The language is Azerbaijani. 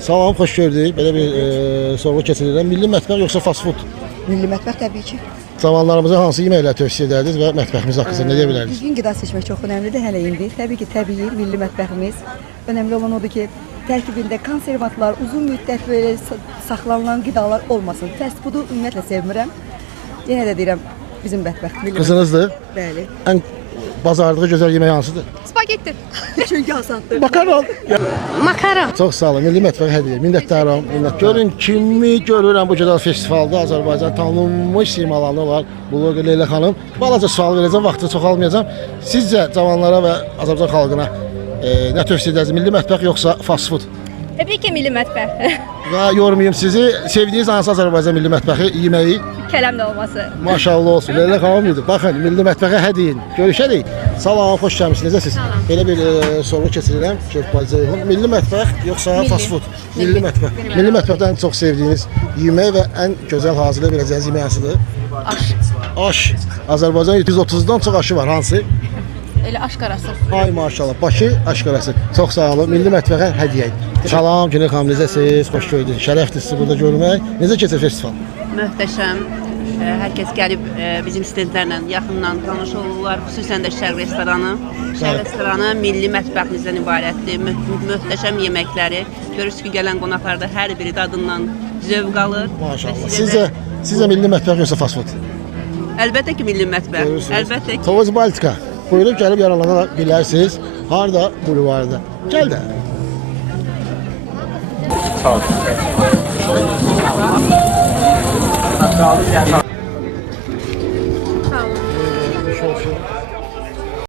Salam, xoş gördük. Belə bir sorğu keçirilən milli mətbəx yoxsa fast food? Milli mətbəx təbii ki. Cavanlarımıza hansı yeməklər tövsiyə edərdiniz və mətbəximiz haqqında nə deyə bilərsiniz? Düzgün qida seçmək çox önəmlidir hələ indi. Təbii ki, təbii milli mətbəximiz. Önəmli olan odur ki, tərkibində konservantlar, uzun müddət belə saxlanılan qidalar olmasın. Fast foodu ümumiyyətlə sevmirəm. Yenə də deyirəm, bizim mətbəx milli. Qızınızdır. Bəli. Ən bazarlığı gözəl yemək hansıdır? Spagetti. Çünki asandır. Makaron. Makara. Çox sağ olun. Milli mətbəx hədiyyə. Minnətdaram. Görün kimi görürəm bu gözəl festivalda Azərbaycan tanınmış simalarını var. Bloger Leyla xanım. Balaca sual verəcəm, vaxtı çox almayacağam. Sizcə cavanlara və Azərbaycan xalqına nə tövsiyə edərsiniz? Milli mətbəx yoxsa fast food? Təbii ki, milli mətbəx. Və yormayım sizi. Sevdiyiniz hansı Azərbaycan milli mətbəxi yeməyi? Kələm də olması. Maşallah olsun. Leyla xanım idi. Baxın, milli mətbəxə hədiyyə. Görüşərik. Salam, xoş gəlmisiniz. Necəsiz? Belə bir soru keçirirəm. Milli mətbəx yoxsa fast food? Milli mətbəx. Milli mətbəxdə ən çox sevdiyiniz yemək və ən gözəl hazırlaya biləcəyiniz yemək hansıdır? Aş. Aş. Azərbaycan 130-dan çox aşı var. Hansı? Elə aşqarası. Ay maşallah. Bakı aşqarası. Çox sağ olun. Milli mətbəxə hədiyyə. Salam, Güney xanım. Necəsiz? Xoş gördük. Şərəfdir sizi burada görmək. Necə keçir festival? Möhtəşəm. Hər kəs gəlib bizim stendlərlə yaxından tanış olurlar. Xüsusən də Şərq restoranı. Şərq restoranı milli mətbəximizdən ibarətdir. Möhtəşəm yeməkləri. Görürsünüz ki, gələn qonaqlar da hər biri dadından zövq alır. Maşallah. Sizcə milli mətbəx yoxsa fast food? Əlbəttə ki, milli mətbəx. Əlbəttə ki. Tovuz Baltika. Buyurub gəlib yaralana bilərsiniz. Harda? Bulvarda. Gəl də. Sağ ol.